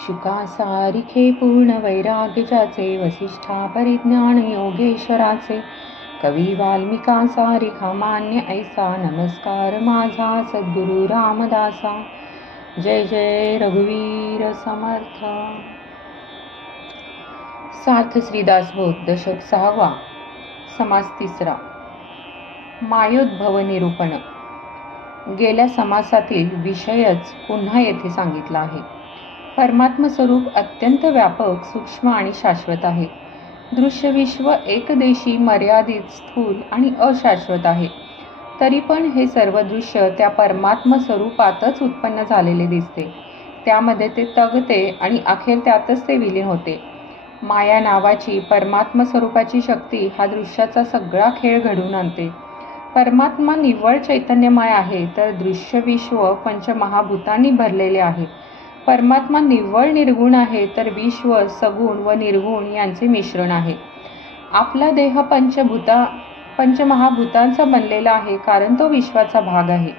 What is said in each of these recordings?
शुका सारिखे पूर्ण वैराग्याचे वसिष्ठा परिज्ञान योगेश्वराचे। कवी वाल्मिका सारिखा मान्य ऐसा नमस्कार माझा सद्गुरु रामदासा। जय जय रघुवीर समर्थ। सार्थ श्रीदास बोध दशक सहावा समास तिसरा। मायोद्भव निरूपण गेल्या समासातील विषयच पुन्हा येथे सांगितला आहे। परमात्म स्वरूप अत्यंत व्यापक सूक्ष्म आणि शाश्वत आहे. दृश्य विश्व एकदेशी मर्यादित स्थूल आणि अशाश्वत आहे. तरी पण हे सर्व दृश्य त्या परमात्म स्वरूपातच उत्पन्न झालेले दिसते. त्यामध्ये ते तगते आणि अखेर त्यातच ते विलीन होते. माया नावाची परमात्म स्वरूपाची शक्ती हा दृश्याचा सगळा खेळ घडून आणते. परमात्मा निव्वळ चैतन्यमय आहे तर दृश्य विश्व पंचमहाभूतांनी भरलेले आहे. परमात्मा निव्वळ निर्गुण आहे तर विश्व सगुण व निर्गुण यांचे मिश्रण आहे. आपला देह पंचभूता पंचमहाभूतांचा बनलेला आहे कारण तो विश्वाचा भाग आहे.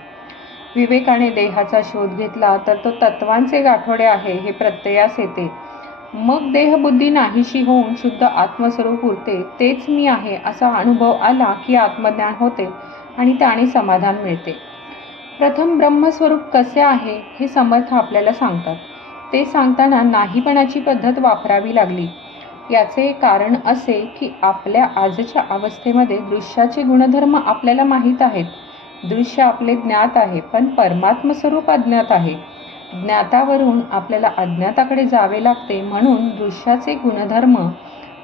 विवेकाने देहाचा शोध घेतला तर तो तत्वांचे गाठोडे आहे हे प्रत्ययास येते. मग देहबुद्धी नाहीशी होऊन शुद्ध आत्मस्वरूप उरते तेच मी आहे असा अनुभव आला की आत्मज्ञान होते आणि त्याने समाधान मिळते. प्रथम ब्रह्मस्वरूप कसे आहे हे समर्थ आपल्याला सांगतात. ते सांगताना नाहीपणाची पद्धत वापरावी लागली. याचे कारण असे की आपल्या आजच्या अवस्थेमध्ये दृश्याचे गुणधर्म आपल्याला माहीत आहेत. दृश्य आपले ज्ञात आहे पण परमात्म स्वरूप अज्ञात आहे. ज्ञातावरून आपल्याला अज्ञाताकडे जावे लागते म्हणून दृश्याचे गुणधर्म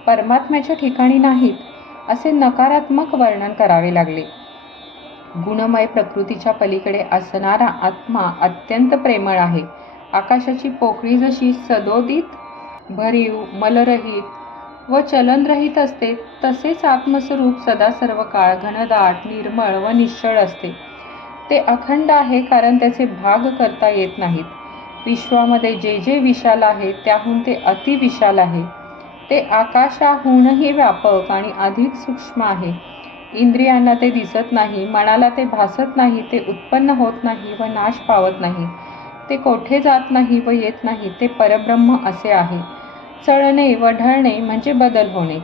परमात्म्याच्या ठिकाणी नाहीत असे नकारात्मक वर्णन करावे लागले. गुणमय प्रकृतीच्या पलीकडे असणारा आत्मा अत्यंत प्रेमळ आहे. आकाशाची पोकळी जशी सदोदित भरीव मलरहित व चलनरहित असते तसेच आत्मस्वरूप सदा सर्व काळ घनदाट निर्मळ व निश्चळ असते. ते अखंड आहे कारण त्याचे भाग करता येत नाहीत. विश्वामध्ये जे जे विशाल आहे त्याहून ते अतिविशाल आहे. ते आकाशाहूनही व्यापक आणि अधिक सूक्ष्म आहे. इंद्रियांना ते दिसत नाही मनाला ते भासत नाही ते उत्पन्न होत नाही व नाश पावत नाही. ते कोठे जात नाही व येत नाही ते परब्रह्म असे आहे. चळणे व ढळणे म्हणजे बदल होणे.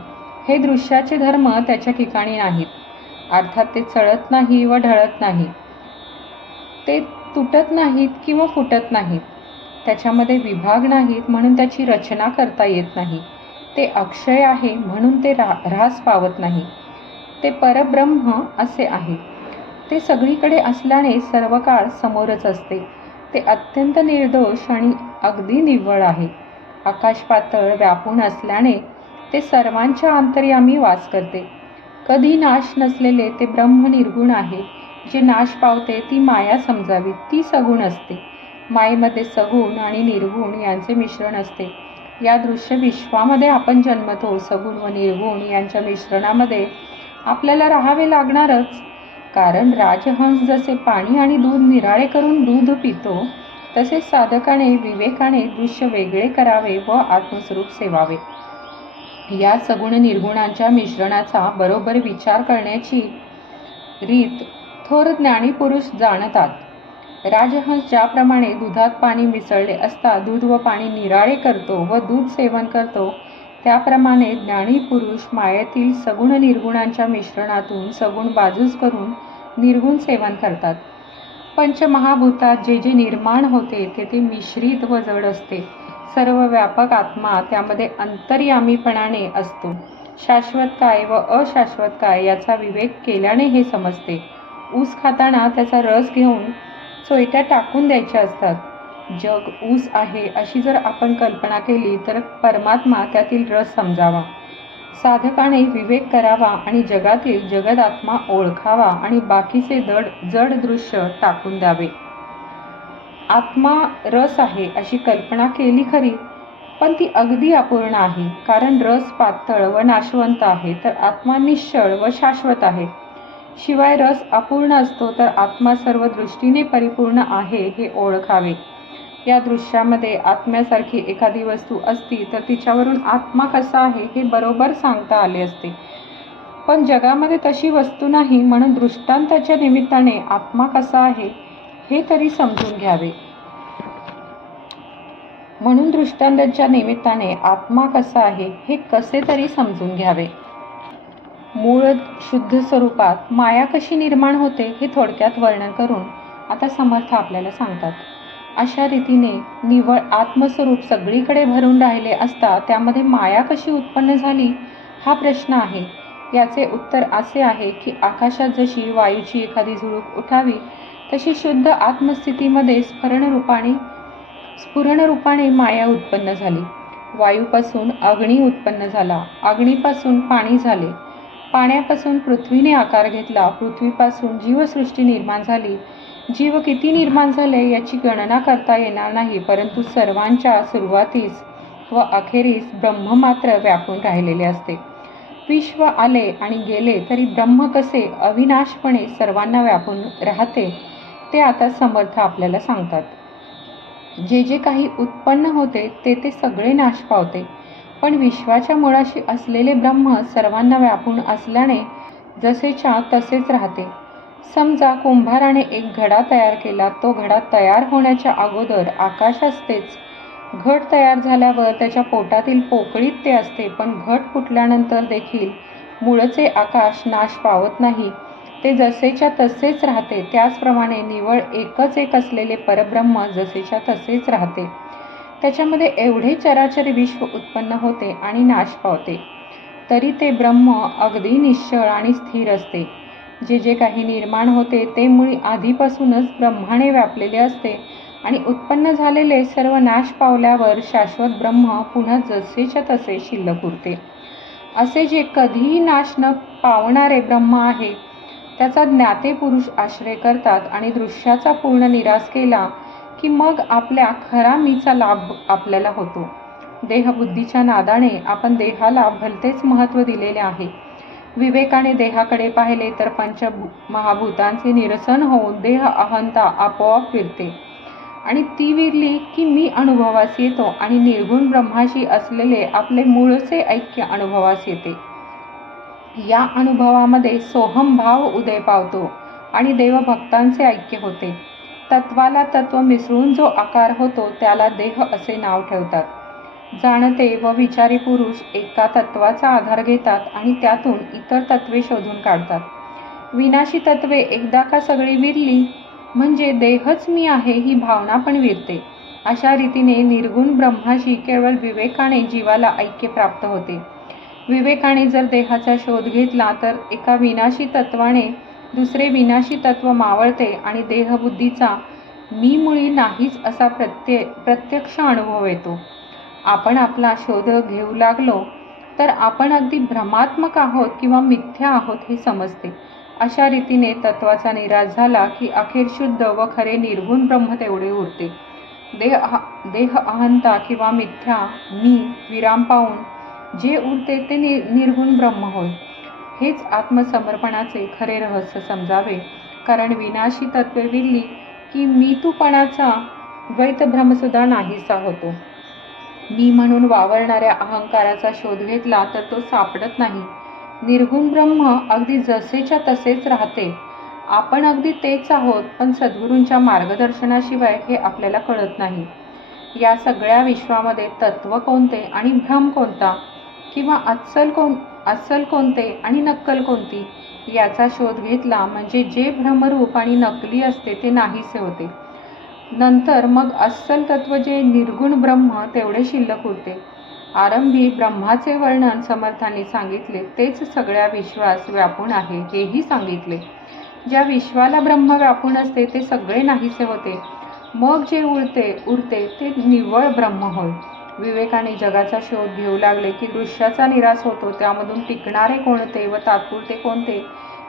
हे दृश्याचे धर्म त्याच्या ठिकाणी नाहीत. अर्थात ते चळत नाही व ढळत नाही. ते तुटत नाहीत किंवा फुटत नाहीत. त्याच्यामध्ये विभाग नाहीत म्हणून त्याची रचना करता येत नाही. ते अक्षय आहे म्हणून ते रा ऱ्हास पावत नाही. ते परब्रह्म असे आहे. ते सगळीकडे असल्याने सर्व काळ समोरच असते. ते अत्यंत निर्दोष आणि अगदी निव्वळ आहे. आकाश पातळ व्यापून असल्याने ते सर्वांच्या अंतर्यामी वास करते. कधी नाश नसलेले ते ब्रह्म निर्गुण आहे. जे नाश पावते ती माया समजावी ती सगुण असते. मायेमध्ये सगुण आणि निर्गुण यांचे मिश्रण असते. या दृश्य विश्वामध्ये आपण जन्मतो. सगुण व निर्गुण यांच्या मिश्रणामध्ये आपल्याला राहावे लागणारच. कारण राजहंस जसे पाणी आणि दूध निराळे करून दूध पितो तसेच साधकाने विवेकाने दृश्य वेगळे करावे व आत्मस्वरूप सेवावे. या सगुण निर्गुणांच्या मिश्रणाचा बरोबर विचार करण्याची रीत थोर ज्ञानीपुरुष जाणतात. राजहंस ज्याप्रमाणे दुधात पाणी मिसळले असता दूध व पाणी निराळे करतो व दूध सेवन करतो त्याप्रमाणे ज्ञानी पुरुष मायेतील सगुण निर्गुणांच्या मिश्रणातून सगुण बाजूस करून निर्गुण सेवन करतात. पंचमहाभूतात जे जे निर्माण होते ते ते मिश्रित व जड असते. सर्व व्यापक आत्मा त्यामध्ये अंतर्यामीपणाने असतो. शाश्वत काय व अशाश्वत काय याचा विवेक केल्याने हे समजते. ऊस खाताना त्याचा रस घेऊन चोयट्या टाकून द्यायच्या असतात. जग ऊस आहे अशी जर आपण कल्पना केली तर परमात्मा त्यातील रस समजावा. साधकाने विवेक करावा आणि जगातील जगदात्मा ओळखावा आणि बाकीचे दड जड दृश्य टाकून द्यावे. आत्मा रस आहे अशी कल्पना केली खरी पण ती अगदी अपूर्ण आहे. कारण रस पातळ व नाशवंत आहे तर आत्मा निश्चळ व शाश्वत आहे. शिवाय रस अपूर्ण असतो तर आत्मा सर्व दृष्टीने परिपूर्ण आहे हे ओळखावे. या दृश्यामध्ये आत्म्यासारखी एखादी वस्तू असती तर तिच्यावरून आत्मा कसा आहे हे बरोबर सांगता आले असते. पण जगामध्ये तशी वस्तू नाही म्हणून दृष्टांताच्या निमित्ताने आत्मा कसा आहे हे तरी समजून घ्यावे. म्हणून दृष्टांताच्या निमित्ताने आत्मा कसा आहे हे कसे तरी समजून घ्यावे. मूळ शुद्ध स्वरूपात माया कशी निर्माण होते हे थोडक्यात वर्णन करून आता समर्थ आपल्याला सांगतात. अशा रीतीने निवळ आत्मस्वरूप सगळीकडे भरून राहिले असता त्यामध्ये माया कशी उत्पन्न झाली? हा प्रश्न आहे. याचे उत्तर असे आहे की आकाशात जशी वायूची एखादी झुळूक उठावी तशी शुद्ध आत्मस्थितीमध्ये स्फरणरूपाने स्फुरणरूपाने माया उत्पन्न झाली. वायूपासून अग्नी उत्पन्न झाला. अग्नीपासून पाणी झाले. पाण्यापासून पृथ्वीने आकार घेतला. पृथ्वीपासून जीवसृष्टी निर्माण झाली. जीव किती निर्माण झाले याची गणना करता येणार नाही परंतु सर्वांच्या सुरुवातीस व अखेरीस ब्रह्म मात्र व्यापून राहिलेले असते. विश्व आले आणि गेले तरी ब्रह्म कसे अविनाशपणे सर्वांना व्यापून राहते ते आता समर्थ आपल्याला सांगतात. जे जे काही उत्पन्न होते ते ते सगळे नाश पावते. पण विश्वाच्या मुळाशी असलेले ब्रह्म सर्वांना व्यापून असल्याने जसेच्या तसेच राहते. समजा कुंभाराने एक घडा तयार केला तो घडा तयार होण्याच्या अगोदर आकाश असतेच. घट तयार झाल्यावर त्याच्या पोटातील पोकळीत ते असते पण घट फुटल्यानंतर देखील मुळचे आकाश नाश पावत नाही. ते जसेच्या तसेच राहते त्याचप्रमाणे निवळ एकच एक असलेले परब्रह्म जसेच्या तसेच राहते. त्याच्यामध्ये एवढे चराचर विश्व उत्पन्न होते आणि नाश पावते. तरी ते ब्रह्म अगदी निश्चळ आणि स्थिर असते. जे जे काही निर्माण होते ते मुळी आधीपासूनच ब्रह्माने व्यापलेले असते आणि उत्पन्न झालेले सर्व नाश पावल्यावर शाश्वत ब्रह्म पुन्हा जसेच्या तसे शिल्लक उरते. असे जे कधीही नाश न पावणारे ब्रह्म आहे त्याचा ज्ञाते पुरुष आश्रय करतात आणि दृश्याचा पूर्ण निराश केला की मग आपल्या खरा मीचा लाभ आपल्याला होतो. देहबुद्धीच्या नादाने आपण देहाला भलतेच महत्त्व दिलेले आहे. विवेकाने देहाकडे पाहिले तर पंच महाभूतांचे निरसन होऊन देह अहंता आपोआप फिरते. आणि ती विरली की मी अनुभवास येतो आणि निर्गुण ब्रह्माशी असलेले आपले मूळचे ऐक्य अनुभवास येते. या अनुभवामध्ये सोहम भाव उदय पावतो आणि देवभक्तांचे ऐक्य होते. तत्वाला तत्व मिसळून जो आकार होतो त्याला देह असे नाव ठेवतात. जाणते व विचारी पुरुष एका तत्वाचा आधार घेतात आणि त्यातून इतर तत्वे शोधून काढतात. विनाशी तत्वे एकदा का सगळी विरली? म्हणजे देहच मी आहे ही भावना पण विरते. अशा रीतीने निर्गुण ब्रह्माशी केवळ विवेकाने जीवाला ऐक्य प्राप्त होते. विवेकाने जर देहाचा शोध घेतला तर एका विनाशी तत्वाने दुसरे विनाशी तत्व मावळते आणि देहबुद्धीचा मी मुळी नाहीच असा प्रत्ये प्रत्यक्ष अनुभव येतो. आपण आपला शोध घेऊ लागलो तर आपण अगदी भ्रमात्मक आहोत किंवा मिथ्या आहोत हे समजते. अशा रीतीने तत्वाचा निराश झाला की अखेर शुद्ध व खरे निर्गुण ब्रह्म तेवढे उरते. देह देह अहंता किंवा मिथ्या मी विराम पाहून जे उरते ते नि निर्गुण ब्रह्म होय. हेच आत्मसमर्पणाचे खरे रहस्य समजावे. कारण विनाशी तत्वे विरली की मी तूपणाचा द्वैतभ्रमसुद्धा नाहीसा होतो. मी म्हणून वावरणाऱ्या अहंकाराचा शोध घेतला तर तो सापडत नाही. निर्गुण ब्रह्म अगदी जसेच्या तसेच राहते. आपण अगदी तेच आहोत पण सद्गुरूंच्या मार्गदर्शनाशिवाय हे आपल्याला कळत नाही. या सगळ्या विश्वामध्ये तत्व कोणते आणि भ्रम कोणता? किंवा अस्सल कोण अस्सल कोणते आणि नक्कल कोणती? याचा शोध घेतला म्हणजे जे भ्रमरूप आणि नकली असते ते नाहीसे होते. नंतर मग अस्सल तत्व जे निर्गुण ब्रह्म तेवढे शिल्लक होते. आरंभी ब्रह्माचे वर्णन समर्थांनी सांगितले. तेच सगळ्या विश्वास व्यापून आहे हेही सांगितले. ज्या विश्वाला ब्रह्म व्यापून असते ते सगळे नाहीसे होते. मग जे उरते उरते ते निव्वळ ब्रह्म होय. विवेकाने जगाचा शोध घेऊ लागले की दृश्याचा निराश होतो. त्यामधून टिकणारे कोणते व तात्पुरते कोणते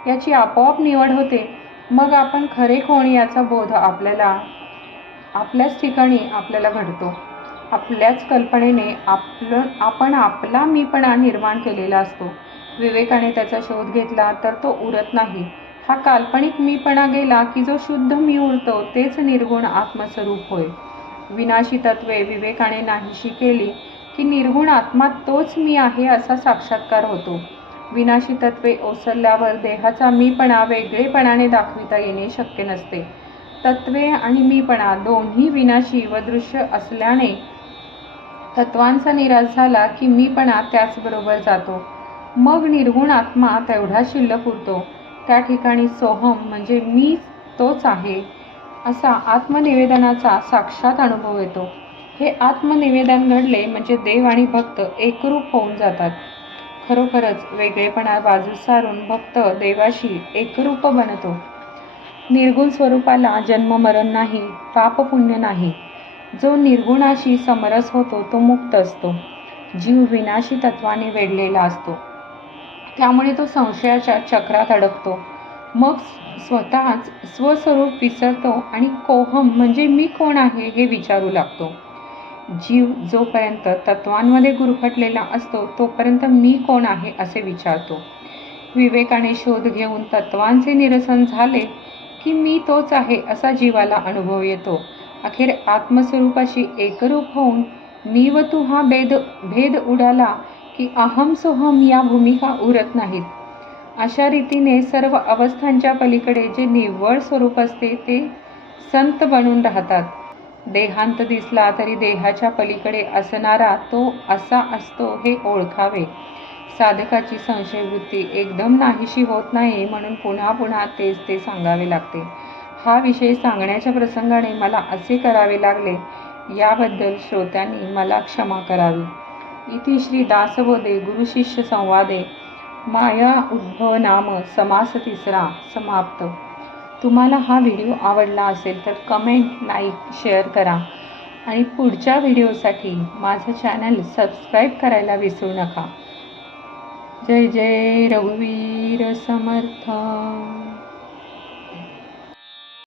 याची आपोआप निवड होते. मग आपण खरे कोण याचा बोध आपल्याला आपल्याच ठिकाणी आपल्याला घडतो. आपल्याच कल्पनेने आपलं आपण आपला मीपणा निर्माण केलेला असतो. विवेकाने त्याचा शोध घेतला तर तो उरत नाही. हा काल्पनिक मीपणा गेला की जो शुद्ध मी उरतो तेच निर्गुण आत्मस्वरूप होय. विनाशी तत्वे विवेकाने नाहीशी केली की निर्गुण आत्मा तोच मी आहे असा साक्षात्कार होतो. विनाशी तत्वे ओसरल्यावर देहाचा मीपणा वेगळेपणाने दाखविता येणे शक्य नसते. तत्वे आणि मीपणा दोन्ही विनाशी व दृश्य असल्याने तत्वांचा निराश झाला की मीपणा त्याचबरोबर जातो. मग निर्गुण आत्मा तेवढा शिल्लक उरतो. त्या ठिकाणी सोहम म्हणजे मी तोच आहे असा आत्मनिवेदनाचा साक्षात अनुभव येतो. हे आत्मनिवेदन घडले म्हणजे देव आणि भक्त एकरूप होऊन जातात. खरोखरच वेगळेपणा बाजू सारून भक्त देवाशी एकरूप बनतो. निर्गुण स्वरूपाला जन्ममरण नाही पाप पुण्य नाही. जो निर्गुणाशी समरस होतो तो मुक्त असतो. जीव विनाशी तत्वाने वेढलेला असतो. त्यामुळे तो संशयाच्या चक्रात अडकतो. मग स्वतःच स्वस्वरूप विसरतो आणि कोहम म्हणजे मी कोण आहे हे विचारू लागतो. जीव जोपर्यंत तत्वांमध्ये गुरफटलेला असतो तोपर्यंत मी कोण आहे असे विचारतो. विवेकाने शोध घेऊन तत्वांचे निरसन झाले की मी तोच आहे असा जीवाला अनुभव येतो. अखेर आत्मस्वरूपाशी एकरूप होऊन मी व तू हा भेद भेद उडाला की अहम सोहम या भूमिका उरत नाहीत. अशा रीतीने सर्व अवस्थांच्या पलीकडे जे निव्वळ स्वरूप असते ते संत बनून राहतात. देहांत दिसला तरी देहाच्या पलीकडे असणारा तो असा असतो हे ओळखावे. साधकाची संशयवृत्ती एकदम नाहीशी होत नाही म्हणून पुन्हा पुन्हा तेच ते सांगावे लागते. हा विषय सांगण्याच्या प्रसंगाने मला असे करावे लागले याबद्दल श्रोत्यांनी मला क्षमा करावी. इति श्री दासबोधे गुरुशिष्य संवादे. माया उद्भव नाम समास तिसरा समाप्त. तुम्हाला हा व्हिडिओ आवडला असेल तर कमेंट लाईक शेअर करा. आणि पुढच्या व्हिडिओसाठी माझं चॅनल सबस्क्राईब करायला विसरू नका. जय जय रघुवीर समर्थ।